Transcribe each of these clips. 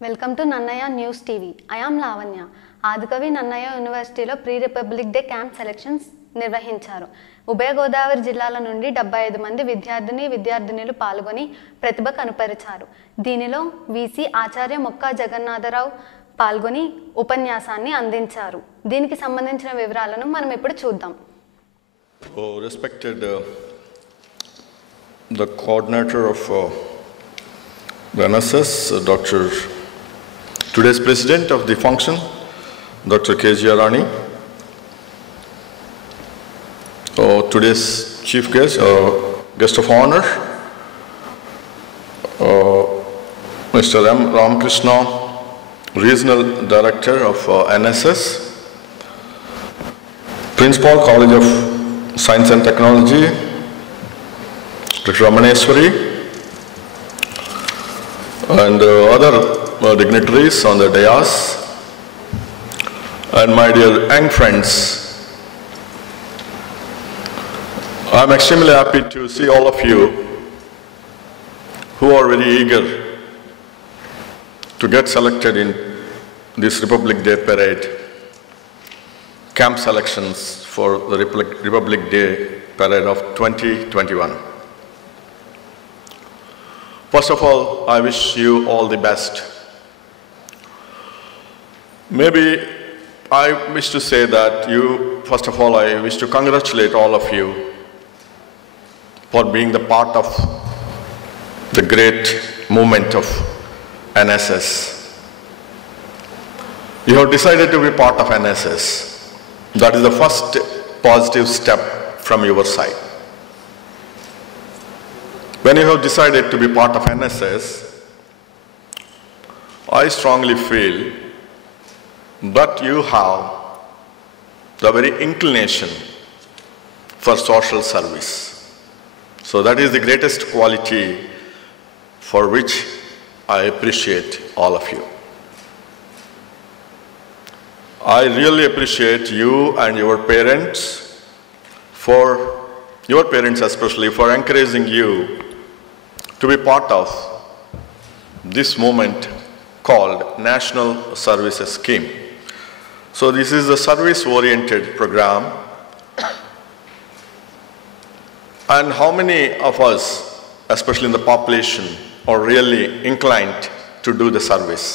Welcome to Nannayanewstv. I am Lavanya. adikavinannayauniversity lo pre-Republic Day camp selections నిర్వహించారు. ఉభయగోదావరి జిల్లాల నుండి 75 మంది విద్యార్థినులు పాల్గొని ప్రతిభ కనపరిచారు. దీనిలో వీసీ ఆచార్య మొక్కా జగన్నాథరావు పాల్గొని ఉపన్యాసాన్ని అందించారు. దీనికి సంబంధించిన వివరాలను మనం ఇప్పుడు చూద్దాం. Respected the coordinator of the NSS, today's president of the function, Dr. K.G. Arani, today's chief guest of honor, Mr. M. Ramakrishna, regional director of NSS, principal College of Science and Technology, Dr. Ramaneswari, and other dignitaries on the dais, and my dear young friends. I'm extremely happy to see all of you who are very eager to get selected in this Republic Day parade, camp selections for the Republic Day parade of 2021. First of all, I wish you all the best. Maybe I wish to say that first of all, I wish to congratulate all of you for being the part of the great movement of NSS. You have decided to be part of NSS. That is the first positive step from your side. When you have decided to be part of NSS, I strongly feel that you have the very inclination for social service. So that is the greatest quality for which I appreciate all of you. I really appreciate you and your parents, especially, for encouraging you to be part of this movement called National Services Scheme. So this is a service-oriented program. And how many of us, especially in the population, are really inclined to do the service?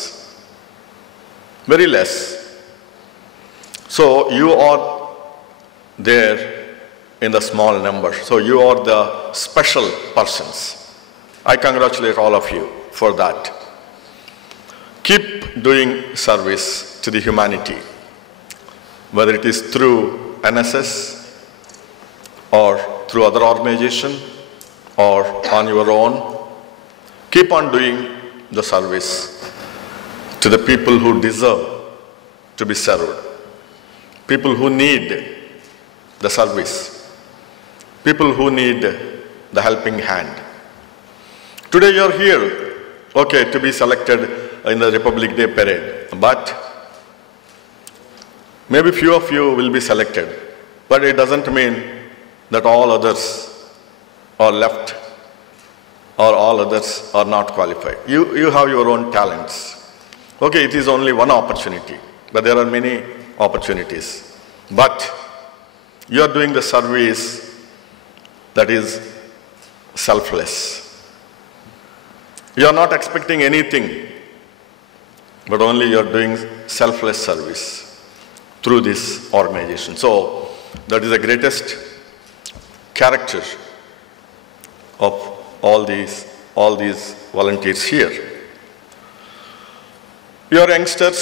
Very less. So you are there in the small number. So you are the special persons. I congratulate all of you for that. Keep doing service to the humanity, whether it is through NSS or through other organization or on your own. Keep on doing the service to the people who deserve to be served, people who need the service, people who need the helping hand. Today you are here, okay, to be selected in the Republic Day parade, but maybe few of you will be selected, but it doesn't mean that all others are left or all others are not qualified. You have your own talents. Okay, it is only one opportunity, but there are many opportunities. But you are doing the service that is selfless. You are not expecting anything, but only you are doing selfless service through this organization. So that is the greatest character of all these volunteers here. You are youngsters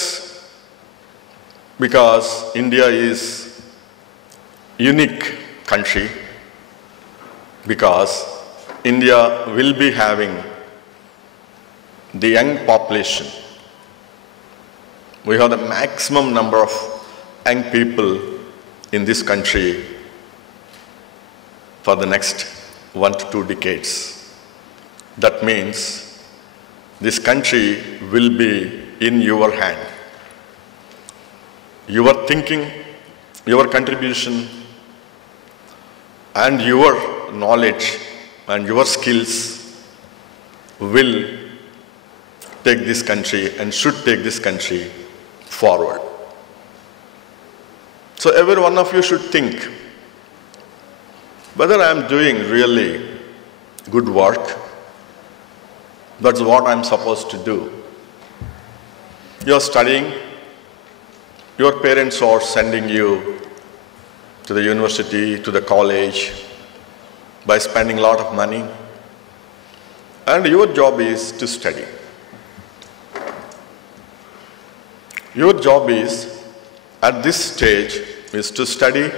because India is unique country, because India will be having the young population. We have the maximum number of young people in this country for the next 1 to 2 decades. That means this country will be in your hand. Your thinking, your contribution, and your knowledge and your skills will take this country and should take this country forward. So every one of you should think whether I am doing really good work. That's what I'm supposed to do. You're studying, your parents are sending you to the university, to the college, by spending a lot of money, and your job is to study. Your job is, at this stage, is to study,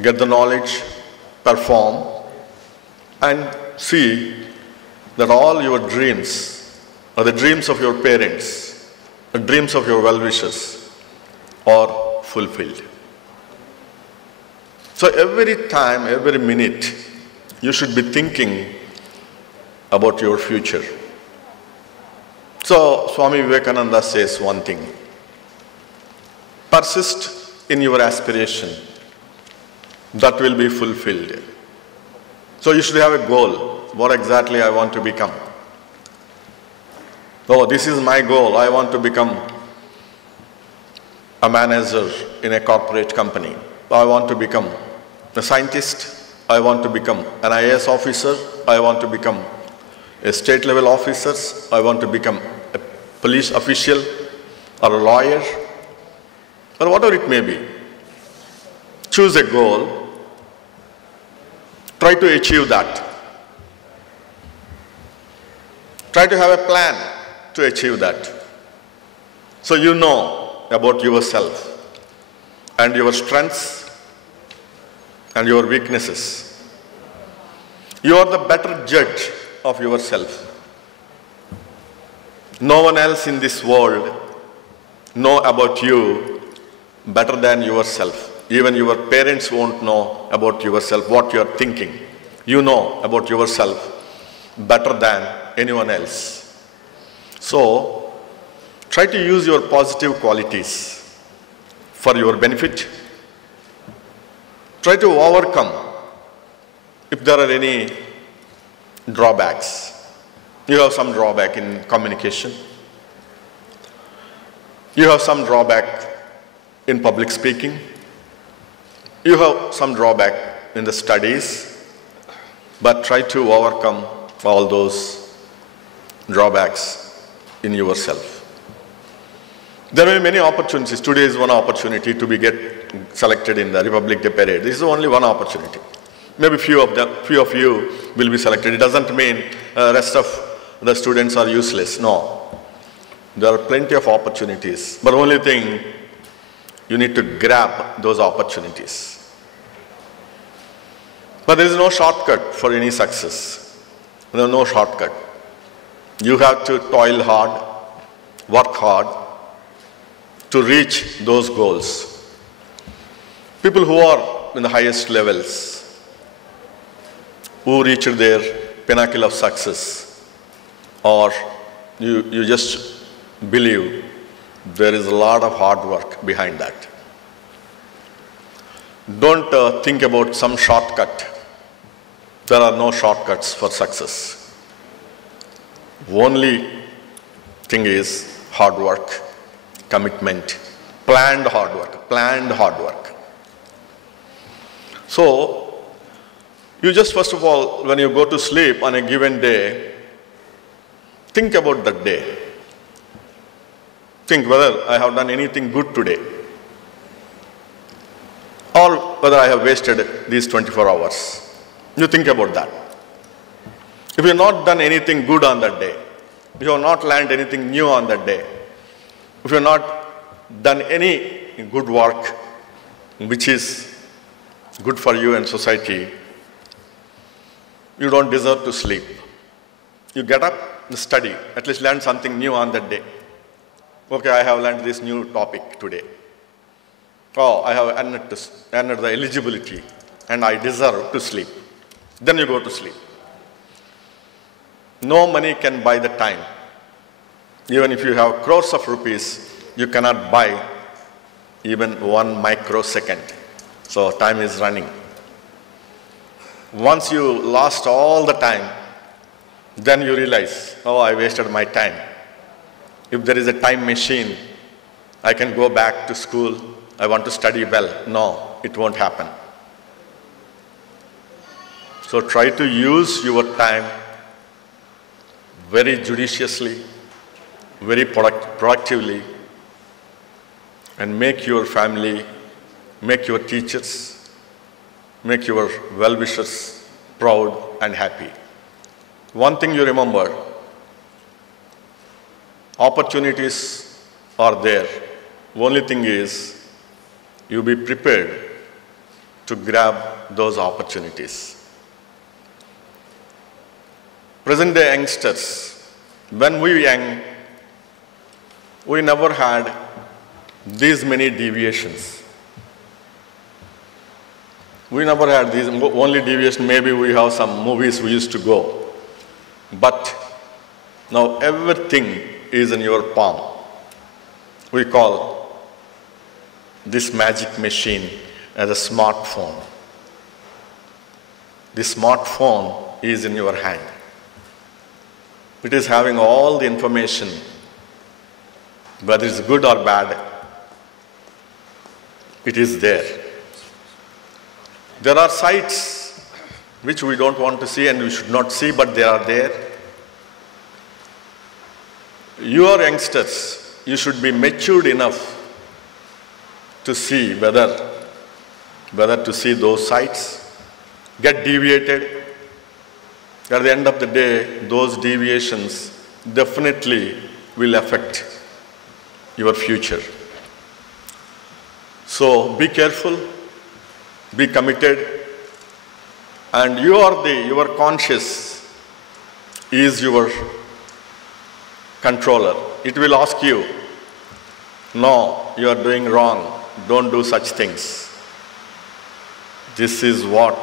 get the knowledge, perform, and see that all your dreams, or the dreams of your parents, the dreams of your well-wishers, are fulfilled. So every time, every minute, you should be thinking about your future. So Swami Vivekananda says one thing: persist in your aspiration, that will be fulfilled. So you should have a goal. What exactly I want to become? Oh, this is my goal. I want to become a manager in a corporate company. I want to become a scientist. I want to become an IAS officer. I want to become a state level officer. I want to become a police official or a lawyer, or whatever it may be. Choose a goal. Try to achieve that. Try to have a plan to achieve that. So you know about yourself and your strengths and your weaknesses. You are the better judge of yourself. No one else in this world knows about you better than yourself. Even your parents won't know about yourself, what you are thinking. You know about yourself better than anyone else. So, try to use your positive qualities for your benefit. Try to overcome if there are any drawbacks. You have some drawback in communication. You have some drawback in public speaking. You have some drawback in the studies, but try to overcome all those drawbacks in yourself. There are many opportunities. Today is one opportunity to get selected in the Republic Day Parade. This is only one opportunity. Maybe few of you will be selected. It doesn't mean rest of the students are useless. No. There are plenty of opportunities. But the only thing, you need to grab those opportunities. But there is no shortcut for any success. There is no shortcut. You have to toil hard, work hard to reach those goals. People who are in the highest levels, who reach their pinnacle of success, or you just believe there is a lot of hard work behind that. Don't think about some shortcut. There are no shortcuts for success. Only thing is hard work, commitment, planned hard work. So, you just first of all, when you go to sleep on a given day, think about that day. Think whether I have done anything good today, or whether I have wasted these 24 hours. You think about that. If you have not done anything good on that day, if you have not learned anything new on that day, if you have not done any good work which is good for you and society, you don't deserve to sleep. You get up and study, at least learn something new on that day. Okay, I have learned this new topic today. Oh, I have earned the eligibility and I deserve to sleep. Then you go to sleep. No money can buy the time. Even if you have crores of rupees, you cannot buy even 1 microsecond. So time is running. Once you lost all the time, then you realize, oh, I wasted my time. if there is a time machine, I can go back to school, I want to study well. No, it won't happen. So try to use your time very judiciously, very productively, and make your family, make your teachers, make your well-wishers proud and happy. One thing you remember, opportunities are there. Only thing is, you be prepared to grab those opportunities. Present day youngsters, when we were young, we never had these many deviations. We never had these, only deviation, maybe we have some movies we used to go. But now everything is in your palm. We call this magic machine as a smartphone. The smartphone is in your hand. It is having all the information, whether it's good or bad, it is there. There are sites which we don't want to see and we should not see, but they are there. You are youngsters, you should be matured enough to see whether to see those sites, get deviated. At the end of the day, those deviations definitely will affect your future. So be careful, be committed, and your conscience is your controller. It will ask you, no, you are doing wrong, don't do such things. This is what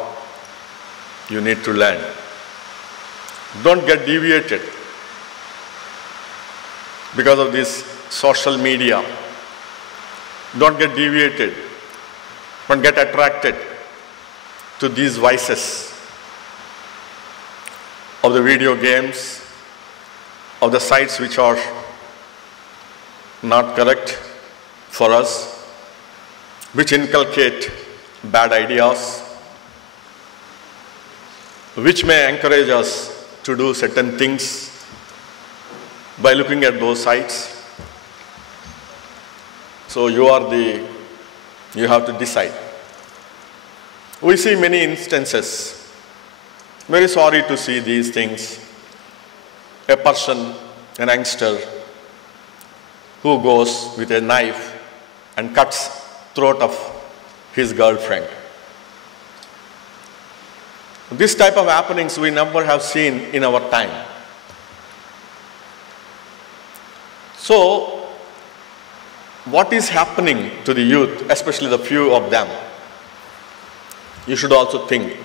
you need to learn. Don't get deviated because of this social media. Don't get deviated. Don't get attracted to these vices of the video games, of the sites which are not correct for us, which inculcate bad ideas, which may encourage us to do certain things by looking at those sites. So you have to decide. We see many instances, very sorry to see these things. A person, an youngster, who goes with a knife and cuts throat of his girlfriend. This type of happenings we never have seen in our time. So, what is happening to the youth, especially the few of them? You should also think,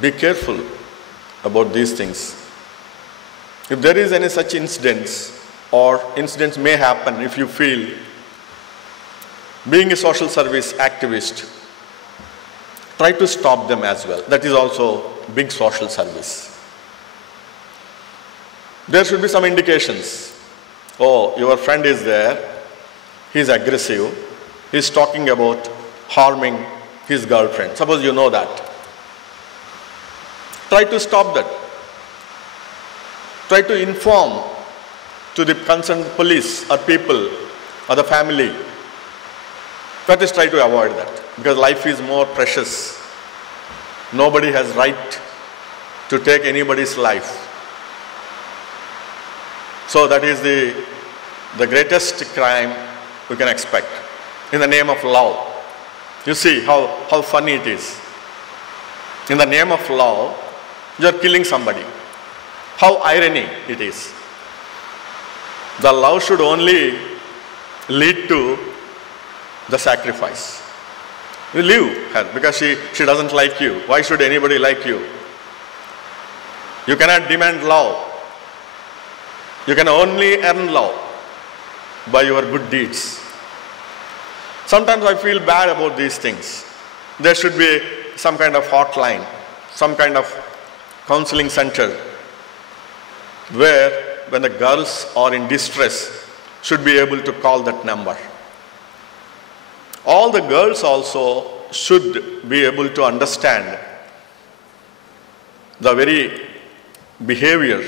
be careful about these things. If there is any such incidents, or incidents may happen if you feel, being a social service activist, try to stop them as well. That is also big social service. There should be some indications. Oh, your friend is there, he is aggressive, he is talking about harming his girlfriend. Suppose you know that. Try to stop that. Try to inform to the concerned police or people or the family. Let us try to avoid that, because life is more precious. Nobody has right to take anybody's life. So that is the greatest crime we can expect, in the name of love. You see how funny it is. In the name of love, you are killing somebody. How ironic it is. The love should only lead to the sacrifice. You leave her because she doesn't like you. Why should anybody like you? You cannot demand love. You can only earn love by your good deeds. Sometimes I feel bad about these things. There should be some kind of hotline, some kind of counseling center where when the girls are in distress, should be able to call that number. All the girls also should be able to understand the very behavior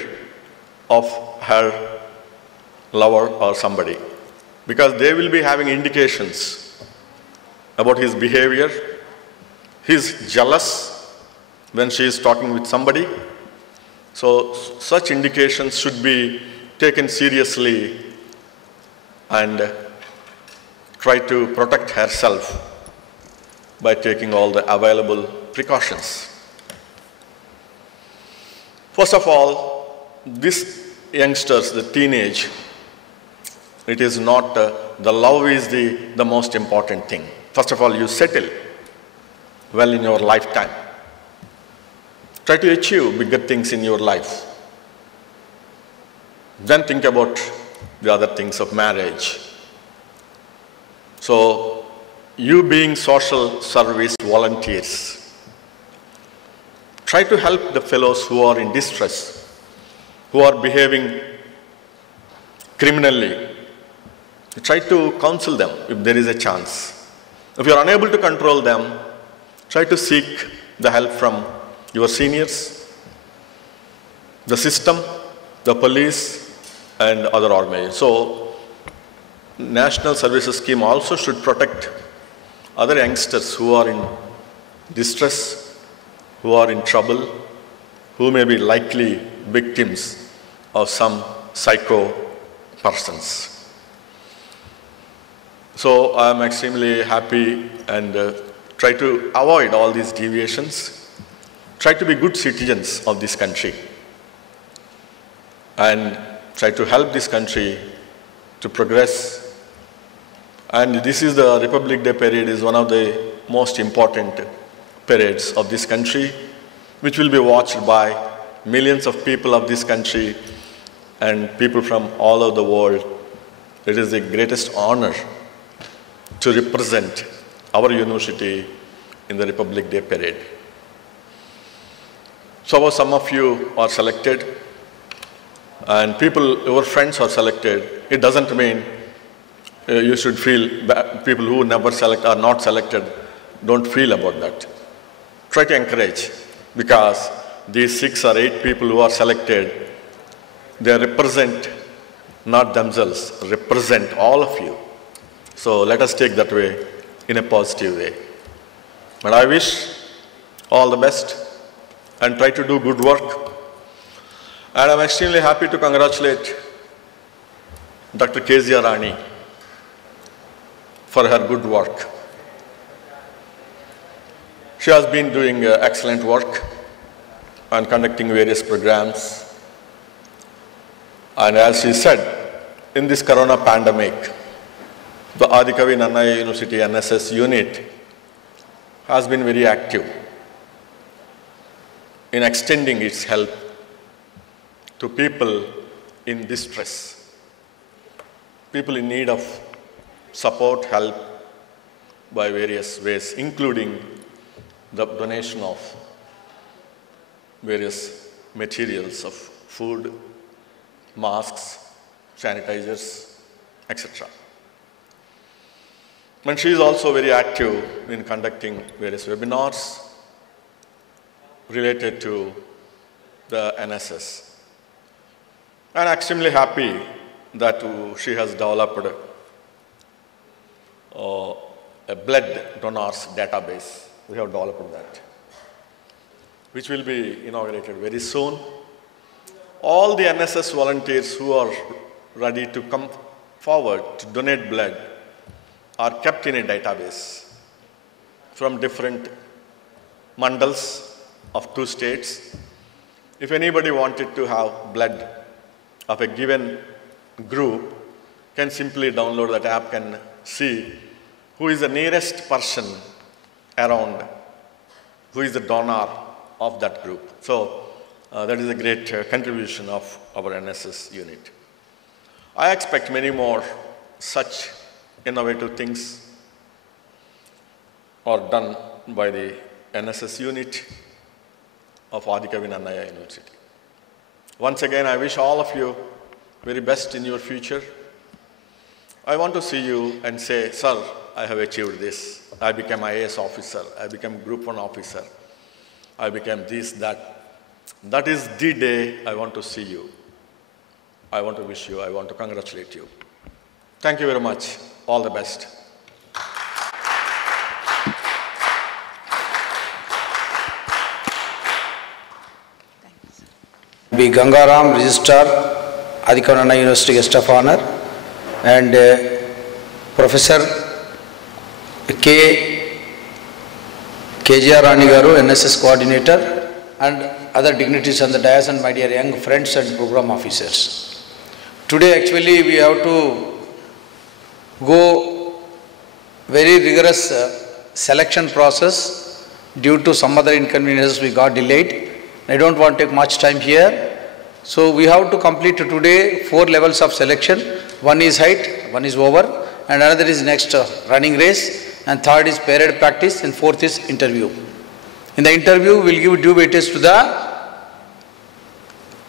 of her lover or somebody, because they will be having indications about his behavior. He's jealous when she is talking with somebody. So such indications should be taken seriously and try to protect herself by taking all the available precautions. First of all, these youngsters, the teenage, it is not, the love is the most important thing. First of all, you settle well in your lifetime. Try to achieve bigger things in your life. Then think about the other things of marriage. So, you being social service volunteers, try to help the fellows who are in distress, who are behaving criminally. Try to counsel them if there is a chance. If you are unable to control them, try to seek the help from your seniors, the system, the police, and other organizations. So, National Services Scheme also should protect other youngsters who are in distress, who are in trouble, who may be likely victims of some psycho persons. So I am extremely happy and try to avoid all these deviations. Try to be good citizens of this country and try to help this country to progress. And this is the Republic Day parade is one of the most important parades of this country, which will be watched by millions of people of this country and people from all over the world. It is the greatest honor to represent our university in the Republic Day parade. So some of you are selected and people, your friends are selected. It doesn't mean you should feel bad. People who never select are not selected, don't feel about that. Try to encourage, because these 6 or 8 people who are selected, they represent not themselves, represent all of you. So let us take that way in a positive way. But I wish all the best and try to do good work. And I'm extremely happy to congratulate Dr. Kezia Rani for her good work. She has been doing excellent work and conducting various programs. And as she said, in this corona pandemic, the Adikavinannayauniversity NSS unit has been very active in extending its help to people in distress, people in need of support, help by various ways, including the donation of various materials of food, masks, sanitizers, etc. And she is also very active in conducting various webinars related to the NSS. I am extremely happy that she has developed a blood donors database. We have developed that, which will be inaugurated very soon. All the NSS volunteers who are ready to come forward to donate blood are kept in a database from different mandals of 2 states. If anybody wanted to have blood of a given group, can simply download that app, can see who is the nearest person around, who is the donor of that group. So that is a great contribution of our NSS unit. I expect many more such innovative things are done by the NSS unit of Adikavinannaya University. Once again, I wish all of you very best in your future. I want to see you and say, sir, I have achieved this. I became IAS officer. I became Group 1 officer. I became this, that. That is the day I want to see you. I want to wish you, I want to congratulate you. Thank you very much. All the best. B. Gangaram, Registrar, Adikavinannayauniversity University Guest of Honor, and Professor KJR Rani Garu, NSS Coordinator, and other dignitaries on the dais, and my dear young friends and program officers. Today actually we have to go very rigorous selection process. Due to some other inconveniences we got delayed. I don't want to take much time here. So we have to complete today 4 levels of selection. One is height, one is over, and another is next running race, and third is parade practice, and fourth is interview. In the interview, we will give due weightage to the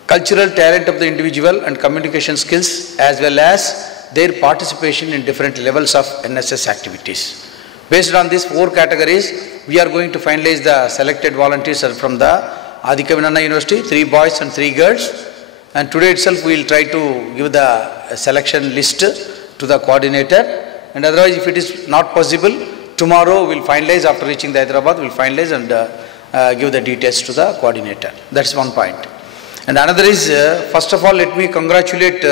cultural talent of the individual and communication skills, as well as their participation in different levels of NSS activities. Based on these 4 categories, we are going to finalize the selected volunteers from the Adikavinannayauniversity University, 3 boys and 3 girls. And today itself we will try to give the selection list to the coordinator. And otherwise, if it is not possible, tomorrow we will finalize. After reaching the Hyderabad, we will finalize and give the details to the coordinator. That's one point. And another is, first of all, let me congratulate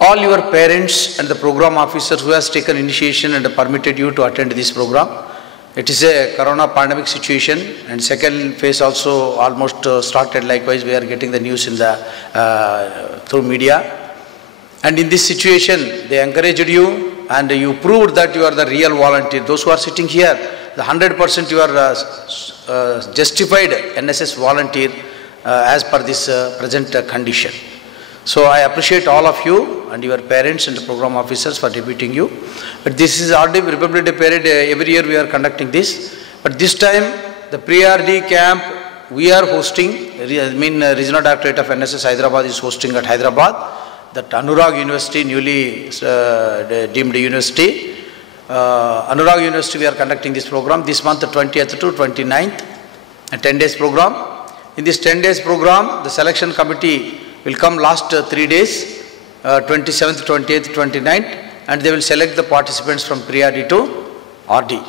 all your parents and the program officers who has taken initiation and permitted you to attend this program. It is a corona pandemic situation, and second phase also almost started. Likewise, we are getting the news in the through media. And in this situation, they encouraged you, and you proved that you are the real volunteer. Those who are sitting here, the 100% you are justified NSS volunteer as per this present condition. So I appreciate all of you and your parents and the program officers for deputing you. But this is already Republic Day parade. Every year we are conducting this. But this time the pre-RD camp we are hosting. Regional Directorate of NSS Hyderabad is hosting at Hyderabad. That Anurag University, newly deemed university. Anurag University we are conducting this program this month 20th to 29th. A 10 days program. In this 10 days program, the selection committee will come last 3 days, 27th, 28th, 29th, and they will select the participants from pre-RD to RD.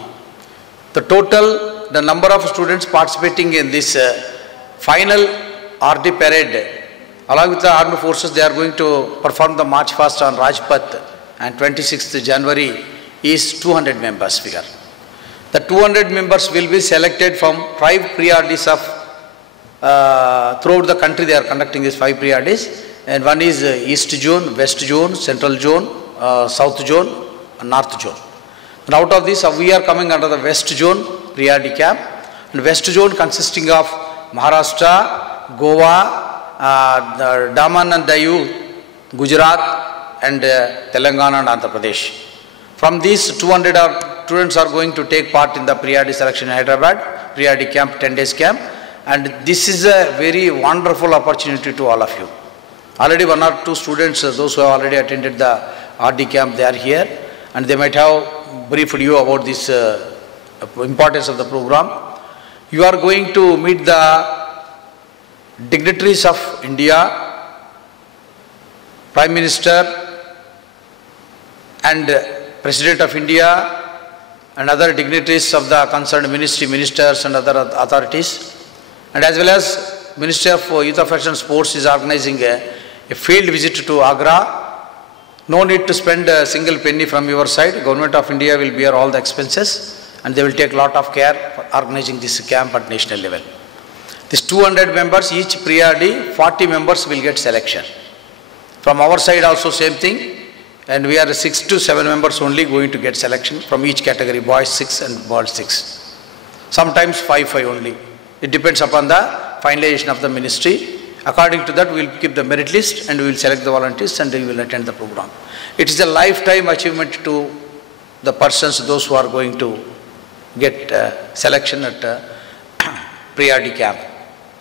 The number of students participating in this final RD parade, along with the armed forces, they are going to perform the March Past on Rajpath, and 26th January is 200 members figure. The 200 members will be selected from 5 pre-RDs of throughout the country. They are conducting these 5 pre-RDs, and one is East Zone, West Zone, Central Zone, South Zone, and North Zone. And out of this, we are coming under the West Zone pre-RD camp, and West Zone consisting of Maharashtra, Goa, Daman and Diu, Gujarat, and Telangana and Andhra Pradesh. From these 200 students are going to take part in the pre-RD selection in Hyderabad, pre-RD camp, 10 days camp. And this is a very wonderful opportunity to all of you. Already 1 or 2 students, those who have already attended the RD camp, they are here, and they might have briefed you about this importance of the program. You are going to meet the dignitaries of India, Prime Minister and President of India, and other dignitaries of the concerned ministry, ministers and other authorities. And as well as Ministry of Youth Affairs and Sports is organizing a field visit to Agra. No need to spend a single penny from your side. Government of India will bear all the expenses, and they will take a lot of care for organizing this camp at national level. These 200 members, each pre-RD, 40 members will get selection. From our side also same thing, and we are 6 to 7 members only going to get selection from each category, boys 6 and girls 6. Sometimes 5 only. It depends upon the finalization of the ministry. According to that, we will keep the merit list and we will select the volunteers and we will attend the program. It is a lifetime achievement to the persons, those who are going to get selection at pre-RD camp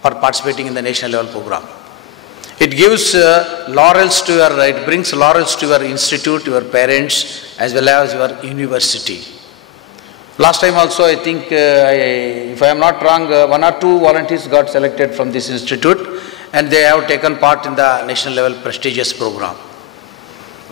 for participating in the national level program. It gives laurels to your, it brings laurels to your institute, your parents, as well as your university. Last time also, I think, if I am not wrong, 1 or 2 volunteers got selected from this institute, and they have taken part in the national level prestigious program.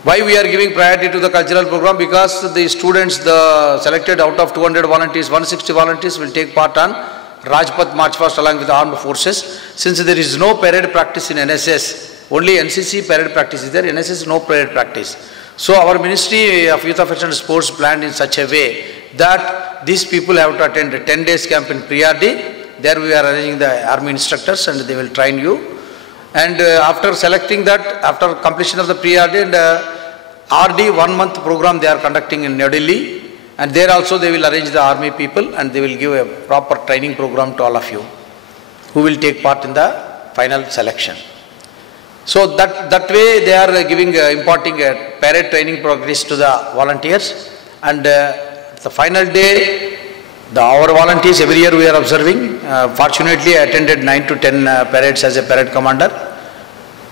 Why we are giving priority to the cultural program? Because the students, selected out of 200 volunteers, 160 volunteers will take part on Rajpath March Past along with the armed forces. Since there is no parade practice in NSS, only NCC parade practice is there, NSS no parade practice. So our Ministry of Youth Affairs and Sports planned in such a way that these people have to attend a 10 days camp in Priyardi. There we are arranging the army instructors and they will train you. And after selecting that, after completion of the Priyardi and RD 1 month program they are conducting in New Delhi. And there also they will arrange the army people and they will give a proper training program to all of you who will take part in the final selection. So that way they are giving, imparting a parade training progress to the volunteers. And the final day, our volunteers every year we are observing. Fortunately, I attended 9 to 10 parades as a parade commander,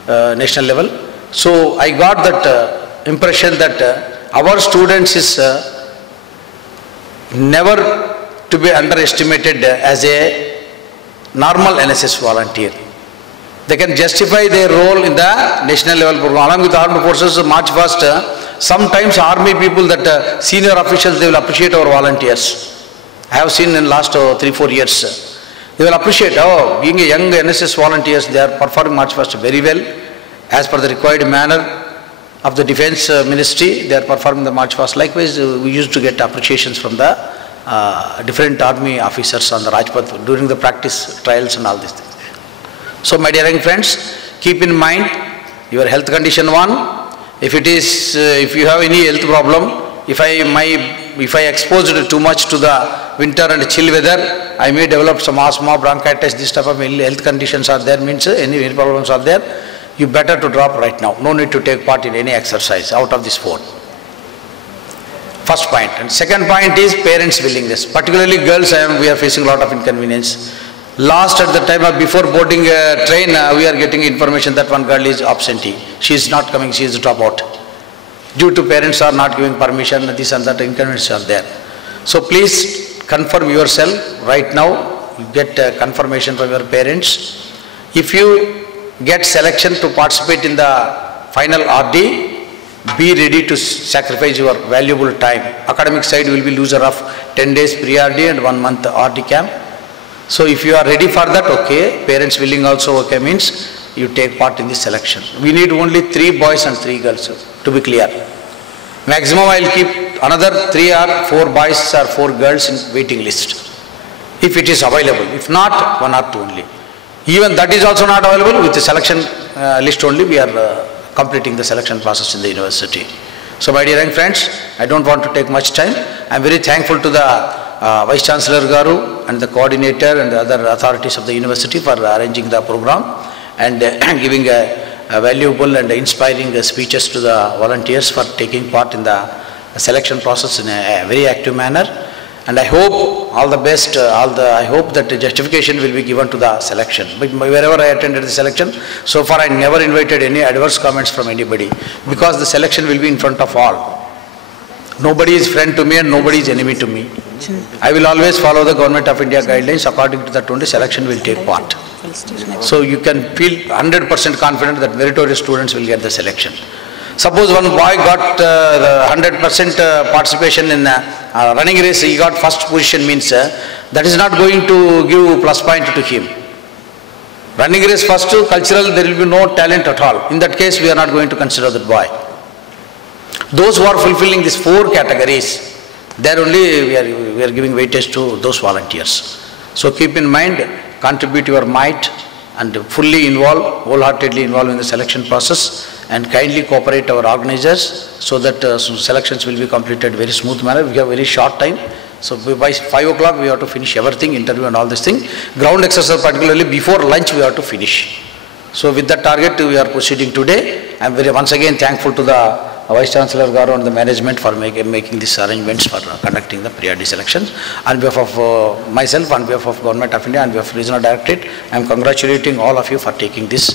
national level. So I got that impression that our students is never to be underestimated as a normal NSS volunteer. They can justify their role in the national level program. Along with the armed forces, March 1st, sometimes army people, that senior officials, they will appreciate our volunteers. I have seen in last 3-4 years. They will appreciate, being a young NSS volunteers, they are performing March 1st very well. As per the required manner of the Defence Ministry, they are performing the March 1st. Likewise, we used to get appreciations from the different army officers on the Rajpath during the practice trials and all these things. So my dear young friends, keep in mind your health condition one. If it is, if you have any health problem, if I exposed too much to the winter and chill weather, I may develop some asthma, bronchitis, this type of health conditions are there, means any problems are there, you better to drop right now. No need to take part in any exercise out of this 4. First point. And second point is parents' willingness. Particularly girls, we are facing a lot of inconvenience. Last at the time of before boarding a train, we are getting information that one girl is absentee. She is not coming, she is drop out. Due to parents are not giving permission, this and that inconveniences are there. So please confirm yourself right now, you get confirmation from your parents. If you get selection to participate in the final RD, be ready to sacrifice your valuable time. Academic side will be loser of 10 days pre-RD and 1 month RD camp. So if you are ready for that, okay, parents willing also, okay, means you take part in this selection. We need only 3 boys and 3 girls, to be clear. Maximum I will keep another 3 or 4 boys or 4 girls in waiting list, if it is available. If not, 1 or 2 only. Even that is also not available, with the selection list only we are completing the selection process in the university. So my dear young friends, I don't want to take much time. I am very thankful to the Vice Chancellor Garu and the coordinator and the other authorities of the university for arranging the program and giving a valuable and inspiring speeches to the volunteers for taking part in the selection process in a very active manner. And I hope all the best, I hope that justification will be given to the selection. But wherever I attended the selection, so far I never invited any adverse comments from anybody, because the selection will be in front of all. Nobody is friend to me and nobody is enemy to me. I will always follow the Government of India guidelines. According to that only selection will take part. So you can feel 100% confident that meritorious students will get the selection. Suppose one boy got the 100% participation in running race, he got first position, means that is not going to give plus point to him. Running race first, cultural, there will be no talent at all. In that case, we are not going to consider that boy. Those who are fulfilling these 4 categories, there only we are giving weightage to those volunteers. So keep in mind, contribute your might and fully involve, wholeheartedly involve in the selection process, and kindly cooperate our organizers so that selections will be completed very smooth manner. We have very short time. So by 5 o'clock we have to finish everything, interview and all this thing. Ground exercise particularly before lunch we have to finish. So with that target we are proceeding today. I am once again thankful to the Vice Chancellor Garu and the management for making these arrangements for conducting the pre-RD selections. On behalf of myself, on behalf of Government of India, on behalf of Regional Directorate, I am congratulating all of you for taking this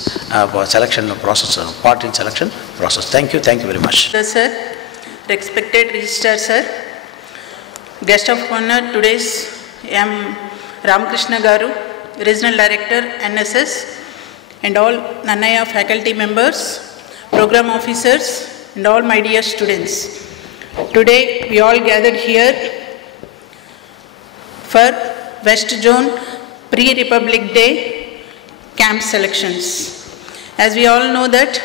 selection process, part in selection process. Thank you very much. Sir, respected Registrar Sir, guest of honor today's M. Ramakrishna Garu, Regional Director, NSS, and all Nannaya faculty members, program officers, and all my dear students. Today we all gathered here for West Zone Pre-Republic Day camp selections. As we all know that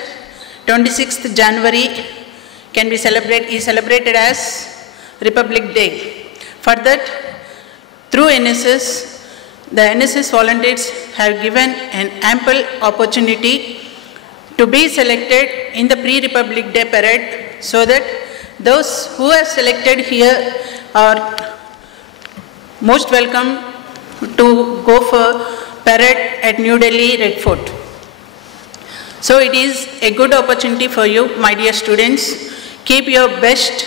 26th January is celebrated as Republic Day. For that, through NSS, the NSS volunteers have given an ample opportunity to be selected in the pre-Republic Day parade, so that those who are selected here are most welcome to go for parade at New Delhi Red Fort. So it is a good opportunity for you, my dear students. Keep your best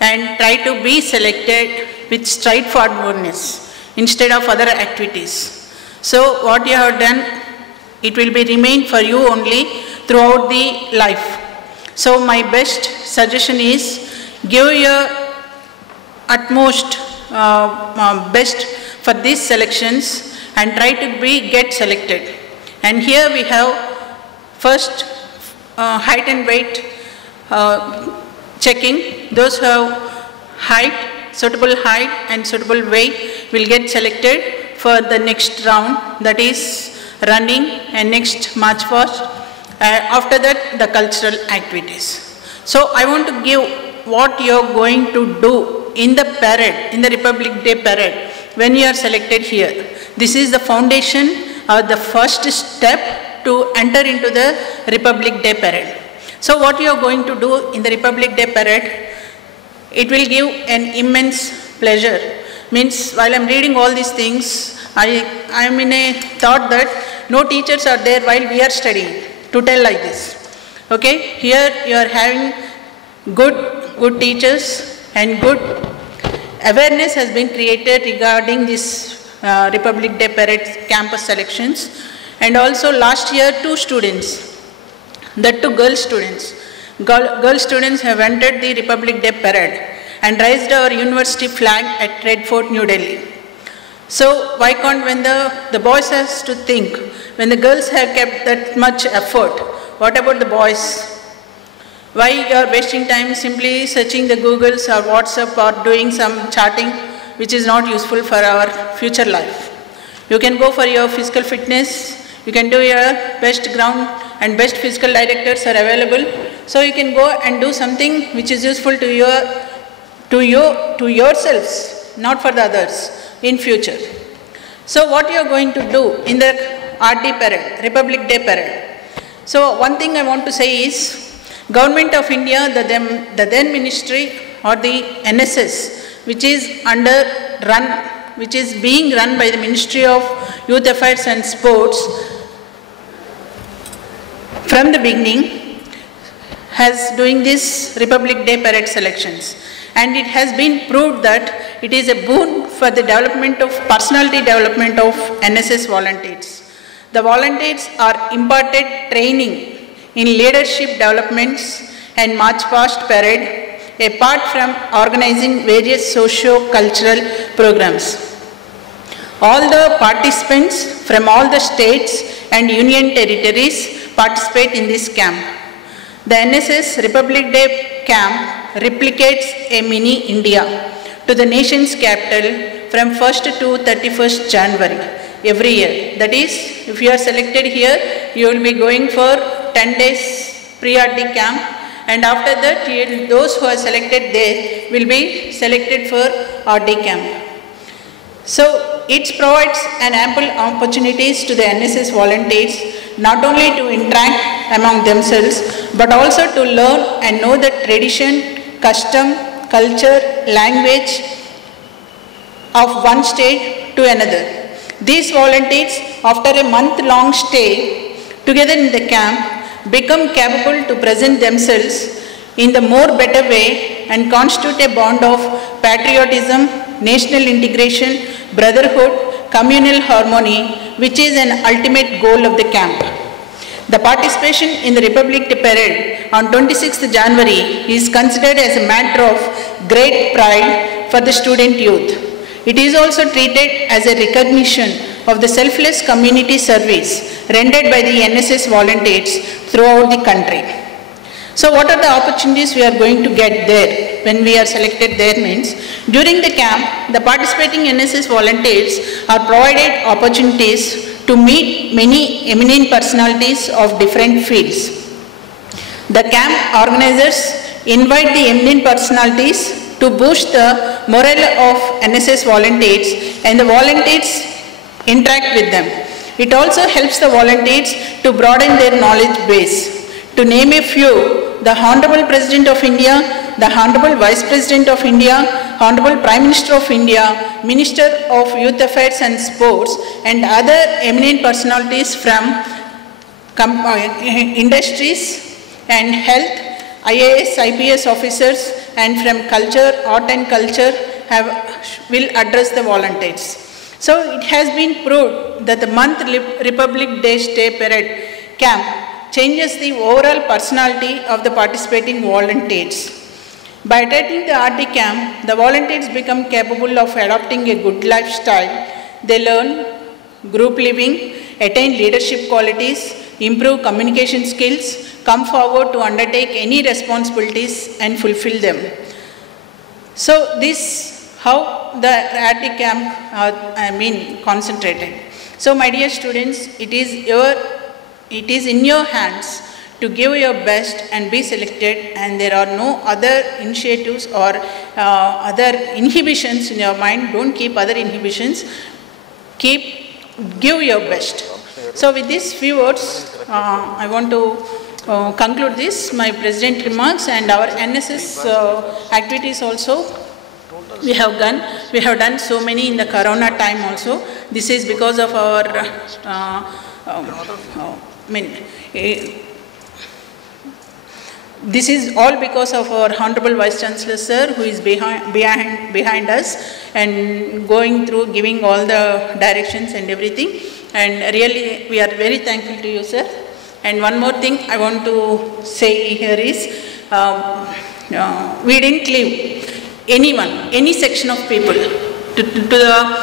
and try to be selected with straightforwardness instead of other activities. So what you have done, it will be remain for you only throughout the life. So my best suggestion is give your utmost best for these selections and try to get selected. And here we have first height and weight checking. Those who have suitable height and suitable weight will get selected for the next round, that is running and next march past. After that, the cultural activities. So I want to give what you are going to do in the parade, in the Republic Day parade, when you are selected here. This is the foundation or the first step to enter into the Republic Day parade. So what you are going to do in the Republic Day parade, it will give an immense pleasure. Means while I am reading all these things, I am in a thought that no teachers are there while we are studying to tell like this. Okay, here you are having good teachers and good awareness has been created regarding this Republic Day parade campus selections. And also last year 2 students, that 2 girl students. Girl students have entered the Republic Day parade and raised our university flag at Red Fort, New Delhi. So why can't, when the boys has to think, when the girls have kept that much effort, what about the boys? Why you are wasting time simply searching the Googles or WhatsApp or doing some chatting which is not useful for our future life? You can go for your physical fitness, you can do your best ground and best physical directors are available. So you can go and do something which is useful to yourselves, not for the others in future. So what you are going to do in the RD parade, Republic Day parade. So one thing I want to say is, Government of India, the then ministry or the NSS, which is being run by the Ministry of Youth Affairs and Sports, from the beginning has doing this Republic Day parade selections. And it has been proved that it is a boon for the personality development of NSS volunteers. The volunteers are imparted training in leadership developments and march past parade, apart from organizing various socio-cultural programs. All the participants from all the states and union territories participate in this camp. The NSS Republic Day camp replicates a mini India to the nation's capital from 1st to 31st January every year. That is, if you are selected here, you will be going for 10 days pre-RD camp, and after that those who are selected there will be selected for RD camp. So it provides an ample opportunities to the NSS volunteers not only to interact among themselves but also to learn and know the tradition, custom, culture, language of one state to another. These volunteers, after a month-long stay together in the camp, become capable to present themselves in the more better way and constitute a bond of patriotism, national integration, brotherhood, communal harmony, which is an ultimate goal of the camp. The participation in the Republic Day Parade on 26th January is considered as a matter of great pride for the student youth. It is also treated as a recognition of the selfless community service rendered by the NSS volunteers throughout the country. So what are the opportunities we are going to get there when we are selected there means, during the camp, the participating NSS volunteers are provided opportunities to meet many eminent personalities of different fields. The camp organizers invite the eminent personalities to boost the morale of NSS volunteers, and the volunteers interact with them. It also helps the volunteers to broaden their knowledge base. To name a few, the Honorable President of India, the Honorable Vice President of India, Honorable Prime Minister of India, Minister of Youth Affairs and Sports, and other eminent personalities from industries and health, IAS, IPS officers, and from culture, art and culture will address the volunteers. So it has been proved that the monthly Republic Day Parade camp changes the overall personality of the participating volunteers. By attending the RD camp, the volunteers become capable of adopting a good lifestyle. They learn group living, attain leadership qualities, improve communication skills, come forward to undertake any responsibilities and fulfill them. So this how the RD camp concentrated. So my dear students, it is in your hands to give your best and be selected, and there are no other initiatives or other inhibitions in your mind. Don't keep other inhibitions. Give your best. So with these few words, I want to conclude this, my president remarks, and our NSS activities also. We have done so many in the Corona time also. This is because of our this is all because of our Honorable Vice Chancellor Sir, who is behind us and going through, giving all the directions and everything. And really, we are very thankful to you, sir. And one more thing I want to say here is, we didn't leave anyone, any section of people. To the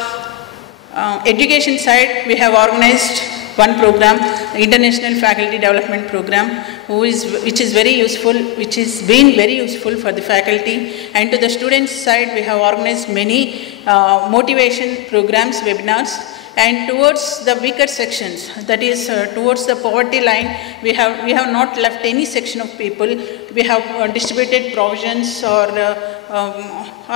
education side, we have organized one program, International Faculty Development Program, which is very useful, which has been very useful for the faculty. And to the students side, we have organized many motivation programs, webinars. And towards the weaker sections, that is towards the poverty line, we have not left any section of people. We have distributed provisions or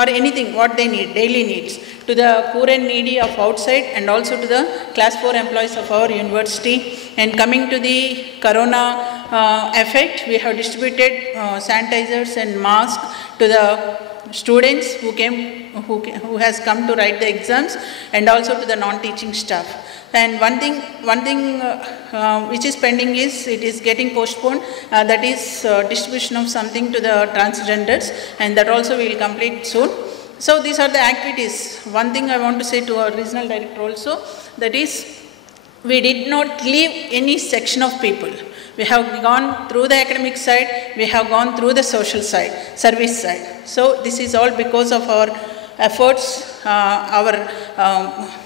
anything what they need, daily needs, to the poor and needy of outside, and also to the class 4 employees of our university. And coming to the Corona effect, we have distributed sanitizers and masks to the students who has come to write the exams, and also to the non-teaching staff. And one thing which is pending is, it is getting postponed, that is distribution of something to the transgenders, and that also we will complete soon. So these are the activities. One thing I want to say to our regional director also, that is, we did not leave any section of people. We have gone through the academic side, we have gone through the social side, service side. So this is all because of our efforts, our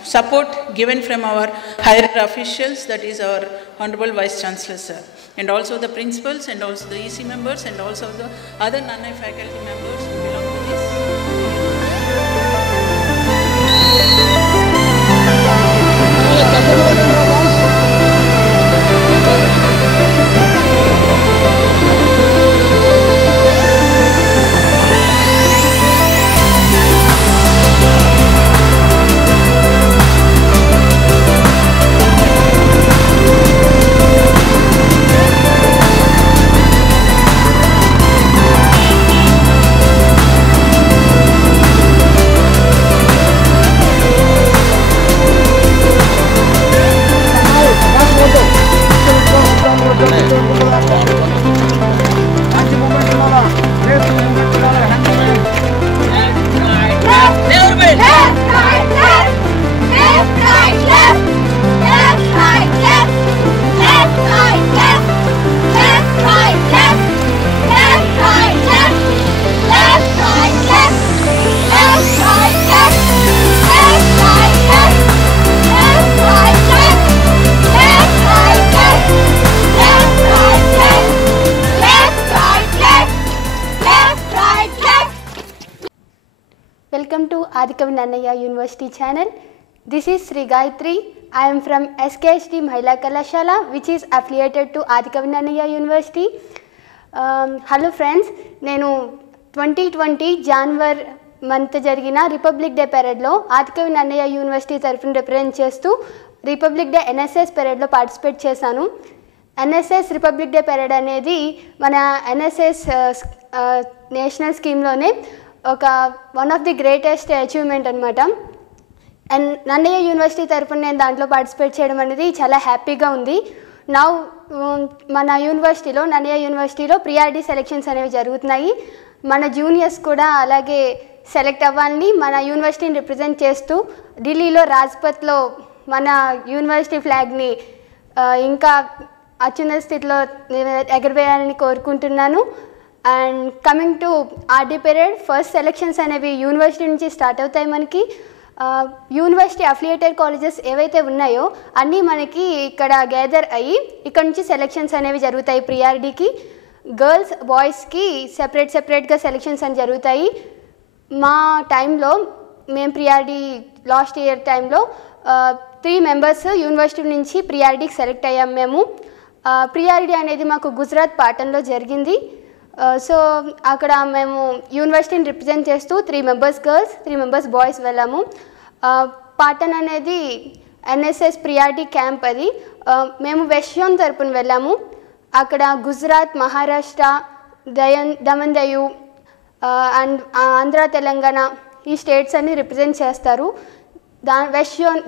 support given from our higher officials, that is our Honorable Vice Chancellor Sir, and also the principals, and also the EC members, and also the other non-I faculty members who belong to this. Adikavinannaya University channel. This is Sri Gayatri. I am from SKHD Mahila Kalashala, which is affiliated to Adikavinannaya University. Hello friends, నేను 2020 January month జరిగిన republic day పెరేడ్లో ఆదికవినన్నయ్య university తరఫున represent చేస్తూ republic day NSS పెరేడ్లో participate చేశాను. NSS republic day parade అనేది మన NSS national స్కీమ్లోనే ఒక one of the greatest achievement అనమాట. And Nannaya university తరఫున నేను దాంట్లో పార్టిసిపేట్ చేయడం అనేది చాలా హ్యాపీగా ఉంది. నౌ మన యూనివర్సిటీలో నన్నయ్య యూనివర్సిటీలో ప్రియారిటీ సెలెక్షన్స్ అనేవి జరుగుతున్నాయి. మన జూనియర్స్ కూడా అలాగే సెలెక్ట్ అవ్వాలని మన యూనివర్సిటీని రిప్రజెంట్ చేస్తూ ఢిల్లీలో రాజ్పథ్లో మన యూనివర్సిటీ ఫ్లాగ్ని ఇంకా అత్యున్నత స్థితిలో ఎగరవేయాలని కోరుకుంటున్నాను. And coming to RD period, first selections అనేవి యూనివర్సిటీ నుంచి స్టార్ట్ అవుతాయి. మనకి యూనివర్సిటీ అఫిలియేటెడ్ కాలేజెస్ ఏవైతే ఉన్నాయో అన్నీ మనకి ఇక్కడ గ్యాదర్ అయ్యి ఇక్కడ నుంచి సెలెక్షన్స్ అనేవి జరుగుతాయి. ప్రియారిటీకి గర్ల్స్ బాయ్స్కి సెపరేట్గా సెలెక్షన్స్ అని జరుగుతాయి. మా టైంలో మేము ప్రియారిటీ లాస్ట్ ఇయర్ టైంలో 3 మెంబర్స్ యూనివర్సిటీ నుంచి ప్రియారిటీకి సెలెక్ట్ అయ్యాం. మేము ప్రియారిటీ అనేది మాకు గుజరాత్ పాటన్లో జరిగింది. సో అక్కడ మేము యూనివర్సిటీని రిప్రజెంట్ చేస్తూ 3 మెంబర్స్ గర్ల్స్ 3 మెంబర్స్ బాయ్స్ వెళ్ళాము. పాటన్ అనేది NSS ప్రియారిటీ క్యాంప్. అది మేము వెస్ట్ జోన్ తరపున వెళ్ళాము. అక్కడ గుజరాత్, మహారాష్ట్ర, దమన్ దయు అండ్ ఆంధ్ర, తెలంగాణ ఈ స్టేట్స్ అన్ని రిప్రజెంట్ చేస్తారు. వెస్ట్ జోన్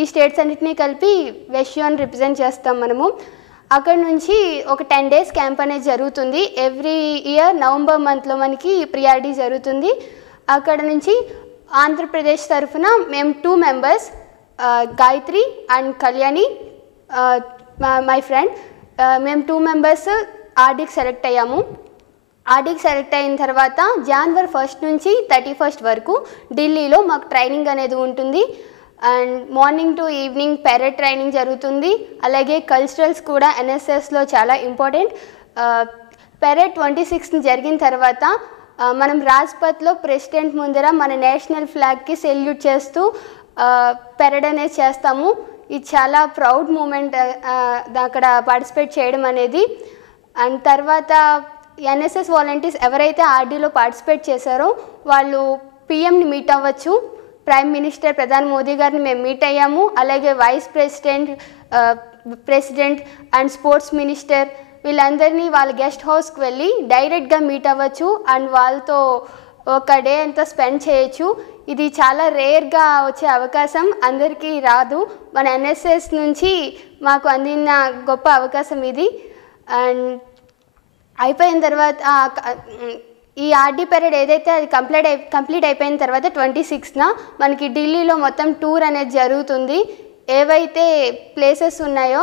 ఈ స్టేట్స్ అన్నిటినీ కలిపి వెస్ట్ జోన్ రిప్రజెంట్ చేస్తాం మనము. అక్కడ నుంచి ఒక 10 days క్యాంప్ అనేది జరుగుతుంది. ఎవ్రీ ఇయర్ నవంబర్ మంత్లో మనకి ప్రియారిటీ జరుగుతుంది. అక్కడ నుంచి ఆంధ్రప్రదేశ్ తరఫున మేము 2 members Gayatri and Kalyani my friend, మేము 2 మెంబర్స్ ఆర్డీకి సెలెక్ట్ అయ్యాము. ఆర్డీకి సెలెక్ట్ అయిన తర్వాత January 1 నుంచి 31 వరకు ఢిల్లీలో మాకు ట్రైనింగ్ అనేది ఉంటుంది. And morning to evening parade training జరుగుతుంది. అలాగే కల్చరల్స్ కూడా NSSలో చాలా ఇంపార్టెంట్. పెరేడ్ 26 జరిగిన తర్వాత మనం రాజ్పథ్లో ప్రెసిడెంట్ ముందర మన నేషనల్ ఫ్లాగ్కి సెల్యూట్ చేస్తూ పెరేడ్ అనేది చేస్తాము. ఇది చాలా ప్రౌడ్ మూమెంట్ అక్కడ పార్టిసిపేట్ చేయడం అనేది. అండ్ తర్వాత NSS వాలంటీర్స్ ఎవరైతే ఆర్డీలో పార్టిసిపేట్ చేశారో వాళ్ళు PMని మీట్ అవ్వచ్చు. ప్రైమ్ మినిస్టర్ ప్రధాని మోదీ గారిని మేము మీట్ అయ్యాము. అలాగే vice president and sports minister వీళ్ళందరినీ వాళ్ళ గెస్ట్ హౌస్కి వెళ్ళి డైరెక్ట్గా మీట్ అవ్వచ్చు అండ్ వాళ్ళతో ఒక డే అంతా స్పెండ్ చేయొచ్చు. ఇది చాలా రేర్గా వచ్చే అవకాశం, అందరికీ రాదు. మన NSS నుంచి మాకు అందిన గొప్ప అవకాశం ఇది. అండ్ అయిపోయిన తర్వాత ఈ ఆర్డీ పీరియడ్ ఏదైతే అది కంప్లీట్ అయిపోయిన తర్వాత 26న మనకి ఢిల్లీలో మొత్తం టూర్ అనేది జరుగుతుంది. ఏవైతే ప్లేసెస్ ఉన్నాయో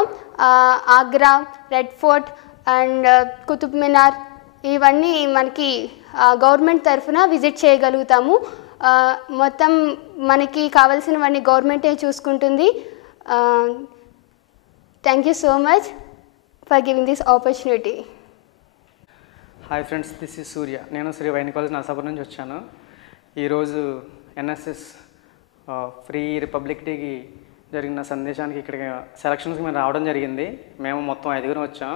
Agra, Red Fort and Qutub Minar ఇవన్నీ మనకి గవర్నమెంట్ తరఫున విజిట్ చేయగలుగుతాము. మొత్తం మనకి కావాల్సినవన్నీ గవర్నమెంటే చూసుకుంటుంది. Thank you so much for giving this opportunity. Hi friends, this is Surya. నేను శ్రీ వైని కాలేజ్ నరసాపురం నుంచి వచ్చాను. ఈరోజు NSS ఫ్రీ రిపబ్లిక్ డేకి జరిగిన సందేశానికి ఇక్కడికి సెలక్షన్స్కి మేము రావడం జరిగింది. మేము మొత్తం 5 వచ్చాం.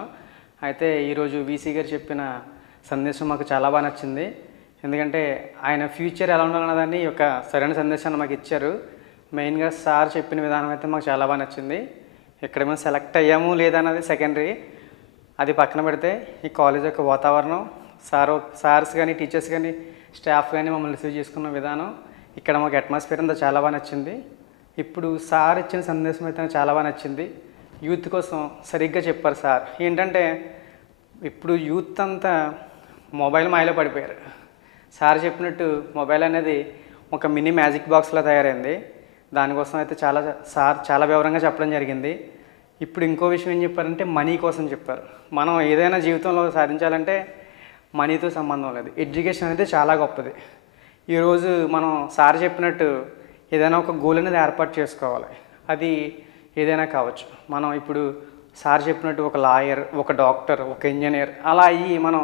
అయితే ఈరోజు VC గారు చెప్పిన సందేశం మాకు చాలా బాగా నచ్చింది. ఎందుకంటే ఆయన ఫ్యూచర్ ఎలా ఉండాలన్నదాన్ని ఒక సరైన సందేశాన్ని మాకు ఇచ్చారు. మెయిన్గా సార్ చెప్పిన విధానం అయితే మాకు చాలా బాగా నచ్చింది. ఇక్కడ మేము సెలెక్ట్ అయ్యాము లేదా అన్నది సెకండరీ, అది పక్కన పెడితే ఈ కాలేజ్ యొక్క వాతావరణం, సార్స్ కానీ టీచర్స్ కానీ స్టాఫ్ కానీ మమ్మల్ని రిసీవ్ చేసుకున్న విధానం, ఇక్కడ మాకు అట్మాస్ఫియర్ అంతా చాలా బాగా నచ్చింది. ఇప్పుడు సార్ ఇచ్చిన సందేశం అయితే నాకు చాలా బాగా నచ్చింది. యూత్ కోసం సరిగ్గా చెప్పారు సార్. ఏంటంటే ఇప్పుడు యూత్ అంతా మొబైల్ మాయలో పడిపోయారు. సార్ చెప్పినట్టు మొబైల్ అనేది ఒక మినీ మ్యాజిక్ బాక్స్లా తయారైంది. దానికోసం అయితే సార్ చాలా వివరంగా చెప్పడం జరిగింది. ఇప్పుడు ఇంకో విషయం ఏం చెప్పారంటే మనీ కోసం చెప్పారు. మనం ఏదైనా జీవితంలో సాధించాలంటే మనీతో సంబంధం లేదు. ఎడ్యుకేషన్ అనేది చాలా గొప్పది. ఈరోజు మనం సార్ చెప్పినట్టు ఏదైనా ఒక గోల్ అనేది ఏర్పాటు చేసుకోవాలి. అది ఏదైనా కావచ్చు. మనం ఇప్పుడు సార్ చెప్పినట్టు ఒక లాయర్, ఒక డాక్టర్, ఒక ఇంజనీర్ అలా అయ్యి మనం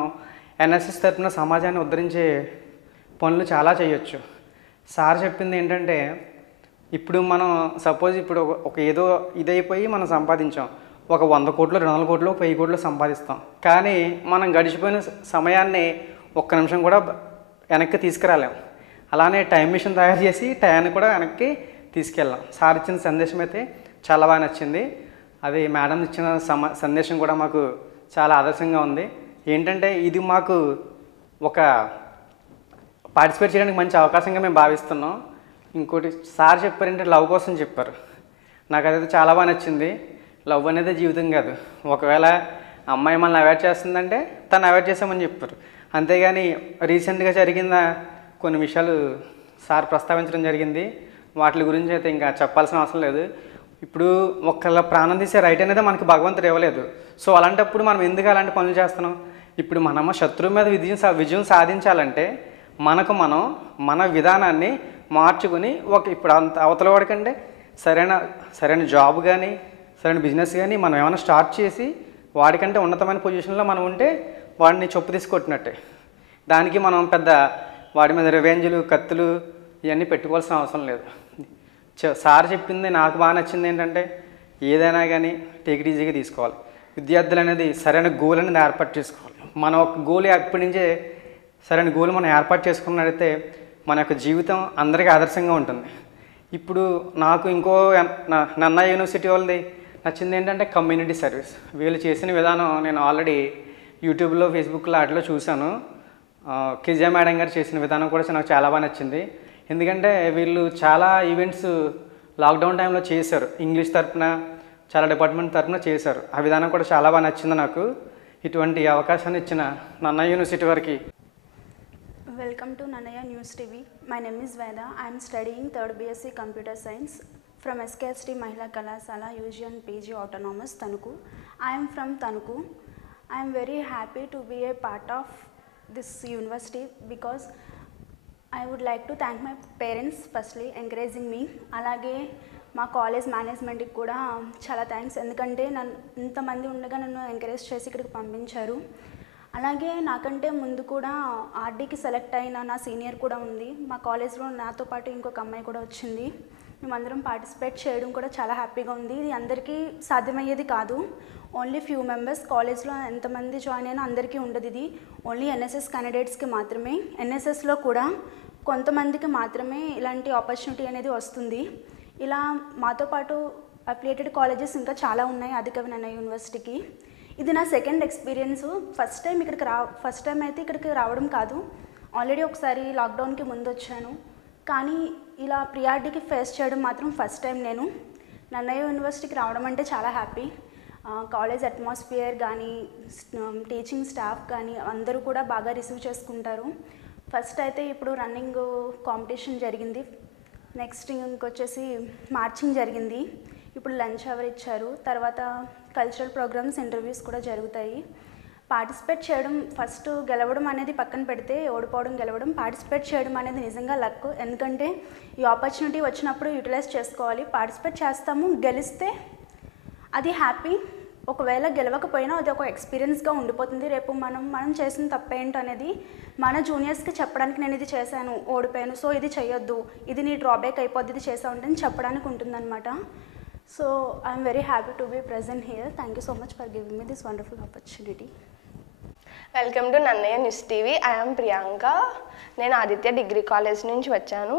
NSS తరఫున సమాజాన్ని ఉద్ధరించే పనులు చాలా చేయొచ్చు. సార్ చెప్పింది ఏంటంటే, ఇప్పుడు మనం సపోజ్ ఇప్పుడు ఒక ఏదో ఇదైపోయి మనం సంపాదించాం, ఒక 100 కోట్లు 200 కోట్లు 1000 కోట్లు సంపాదిస్తాం. కానీ మనం గడిచిపోయిన సమయాన్ని ఒక్క నిమిషం కూడా వెనక్కి తీసుకురాలేం. అలానే టైం మిషన్ తయారు చేసి టయాన్ని కూడా వెనక్కి తీసుకెళ్ళాం. సార్ ఇచ్చిన సందేశం అయితే చాలా బాగా నచ్చింది. అది మేడం ఇచ్చిన సందేశం కూడా మాకు చాలా ఆదర్శంగా ఉంది. ఏంటంటే ఇది మాకు ఒక పార్టిసిపేట్ చేయడానికి మంచి అవకాశంగా మేము భావిస్తున్నాం. ఇంకోటి సార్ చెప్పారంటే లవ్ కోసం చెప్పారు. నాకు అదైతే చాలా బాగా నచ్చింది. లవ్ అనేది జీవితం కాదు. ఒకవేళ అమ్మాయి మనల్ని అవాయిడ్ చేస్తుందంటే తను అవాయిడ్ చేసామని చెప్పారు. అంతేగాని రీసెంట్గా జరిగిన కొన్ని విషయాలు సార్ ప్రస్తావించడం జరిగింది. వాటి గురించి అయితే ఇంకా చెప్పాల్సిన అవసరం లేదు. ఇప్పుడు ఒకళ్ళ ప్రాణం తీసే రైట్ అనేది మనకి భగవంతుడు ఇవ్వలేదు. సో అలాంటప్పుడు మనం ఎందుకు అలాంటి పనులు చేస్తున్నాం? ఇప్పుడు మనము శత్రువు మీద విజయం సాధించాలంటే మనకు మనం మన విధానాన్ని మార్చుకుని ఇప్పుడు అంత అవతల వాడికంటే సరైన జాబ్ కానీ సరైన బిజినెస్ కానీ మనం ఏమైనా స్టార్ట్ చేసి వాడికంటే ఉన్నతమైన పొజిషన్లో మనం ఉంటే వాడిని చొప్పు తీసుకొట్టినట్టే. దానికి మనం పెద్ద వాడి మీద రివెంజ్లు కత్తులు ఇవన్నీ పెట్టుకోవాల్సిన అవసరం లేదు. సార్ చెప్పింది నాకు బాగా నచ్చింది ఏంటంటే, ఏదైనా కానీ టేక్ ఇట్ ఈజీగా తీసుకోవాలి. విద్యార్థులు అనేది సరైన గోల్ అనేది ఏర్పాటు చేసుకోవాలి. మనం ఒక గోల్ ఎప్పటి నుంచే సరైన గోల్ మనం ఏర్పాటు చేసుకున్నట్లయితే మన యొక్క జీవితం అందరికీ ఆదర్శంగా ఉంటుంది. ఇప్పుడు నాకు ఇంకో నన్నయ్య యూనివర్సిటీ వాళ్ళది నచ్చింది ఏంటంటే కమ్యూనిటీ సర్వీస్. వీళ్ళు చేసిన విధానం నేను ఆల్రెడీ యూట్యూబ్లో ఫేస్బుక్లో వాటిలో చూశాను. కిజా మేడం గారు చేసిన విధానం కూడా నాకు చాలా బాగా నచ్చింది. ఎందుకంటే వీళ్ళు చాలా ఈవెంట్స్ లాక్డౌన్ టైంలో చేశారు. ఇంగ్లీష్ తరఫున చాలా డిపార్ట్మెంట్ తరఫున చేశారు. ఆ విధానం కూడా చాలా బాగా నచ్చింది నాకు. ఇటువంటి అవకాశాన్ని ఇచ్చిన నన్నయ్య యూనివర్సిటీ వారికి. Welcome to nannayanewstv. My name is Veda. I am studying 3rd BSc Computer Science from SKST Mahila Kalasala UGN PG Autonomous Tanuku. I am from Tanuku. I am very happy to be a part of this university because I would like to thank my parents firstly encouraging me. అలాగే మా college మేనేజ్మెంట్కి కూడా చాలా thanks. ఎందుకంటే నన్ను ఇంతమంది ఉండగా నన్ను ఎంకరేజ్ చేసి ఇక్కడికి పంపించారు. అలాగే నాకంటే ముందు కూడా ఆర్డీకి సెలెక్ట్ అయిన నా సీనియర్ కూడా ఉంది. మా కాలేజ్లో నాతో పాటు ఇంకొక అమ్మాయి కూడా వచ్చింది. మేమందరం పార్టిసిపేట్ చేయడం కూడా చాలా హ్యాపీగా ఉంది. ఇది అందరికీ సాధ్యమయ్యేది కాదు. ఓన్లీ ఫ్యూ మెంబర్స్ కాలేజ్లో ఎంతమంది జాయిన్ అయినా అందరికీ ఉండదు. ఇది ఓన్లీ ఎన్ఎస్ఎస్ క్యాండిడేట్స్కి మాత్రమే. ఎన్ఎస్ఎస్లో కూడా కొంతమందికి మాత్రమే ఇలాంటి ఆపర్చునిటీ అనేది వస్తుంది. ఇలా మాతో పాటు అఫిలియేటెడ్ కాలేజెస్ ఇంకా చాలా ఉన్నాయి ఆదికవినన్నయ్య యూనివర్సిటీకి. ఇది నా సెకండ్ ఎక్స్పీరియన్స్. ఫస్ట్ టైం అయితే ఇక్కడికి రావడం కాదు. ఆల్రెడీ ఒకసారి లాక్డౌన్కి ముందు వచ్చాను. కానీ ఇలా ప్రియారిటీకి ఫేస్ చేయడం మాత్రం ఫస్ట్ టైం. నేను నన్నయ్య యూనివర్సిటీకి రావడం అంటే చాలా హ్యాపీ. కాలేజ్ అట్మాస్ఫియర్ కానీ టీచింగ్ స్టాఫ్ కానీ అందరూ కూడా బాగా రిసీవ్ చేసుకుంటారు. ఫస్ట్ అయితే ఇప్పుడు రన్నింగ్ కాంపిటీషన్ జరిగింది. నెక్స్ట్ ఇంకొచ్చేసి మార్చింగ్ జరిగింది. ఇప్పుడు లంచ్ అవర్ ఇచ్చారు. తర్వాత కల్చరల్ ప్రోగ్రామ్స్ ఇంటర్వ్యూస్ కూడా జరుగుతాయి. పార్టిసిపేట్ చేయడం ఫస్ట్ గెలవడం అనేది పక్కన పెడితే ఓడిపోవడం గెలవడం, పార్టిసిపేట్ చేయడం అనేది నిజంగా లక్. ఎందుకంటే ఈ ఆపర్చునిటీ వచ్చినప్పుడు యూటిలైజ్ చేసుకోవాలి. పార్టిసిపేట్ చేస్తాము, గెలిస్తే అది హ్యాపీ. ఒకవేళ గెలవకపోయినా అది ఒక ఎక్స్పీరియన్స్గా ఉండిపోతుంది. రేపు మనం చేసిన తప్పేంటి అనేది మన జూనియర్స్కి చెప్పడానికి నేను ఇది చేశాను, ఓడిపోయాను, సో ఇది చేయొద్దు, ఇది నీ డ్రాబ్యాక్ అయిపోద్ది, ఇది చేసా ఉంటే చెప్పడానికి ఉంటుందన్నమాట. So I'm very happy to be present here. Thank you so much for giving me this wonderful opportunity. Welcome to Nannaya news TV. I'm Priyanka. నేను ఆదిత్య డిగ్రీ కాలేజ్ నుంచి వచ్చాను.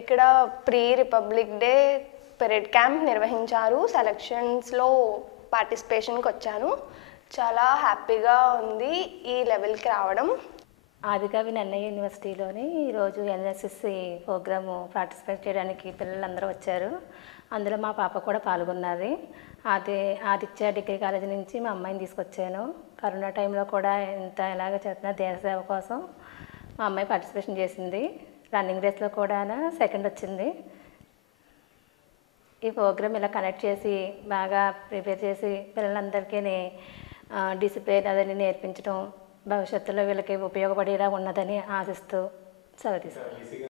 ఇక్కడ pre republic day parade camp నిర్వహించారు. సెలక్షన్స్లో పార్టిసిపేషన్కి వచ్చాను. చాలా హ్యాపీగా ఉంది ఈ లెవెల్కి రావడం. ఆదికవినన్నయ్య యూనివర్సిటీలోని ఈరోజు ఎన్ఎస్ఎస్ ప్రోగ్రాము పార్టిసిపేట్ చేయడానికి పిల్లలందరూ వచ్చారు. అందులో మా పాప కూడా పాల్గొన్నది. ఆదిత్య డిగ్రీ కాలేజీ నుంచి మా అమ్మాయిని తీసుకొచ్చాను. కరోనా టైంలో కూడా ఎలాగ చేస్తున్నా దేశ సేవ కోసం మా అమ్మాయి పార్టిసిపేషన్ చేసింది. రన్నింగ్ రేస్లో కూడా సెకండ్ వచ్చింది. ఈ ప్రోగ్రామ్ ఇలా కనెక్ట్ చేసి బాగా ప్రిపేర్ చేసి పిల్లలందరికీ డిసిప్లిన్ అదని నేర్పించడం భవిష్యత్తులో వీళ్ళకి ఉపయోగపడేలా ఉన్నదని ఆశిస్తూ సెలవు తీసుకుంటాను.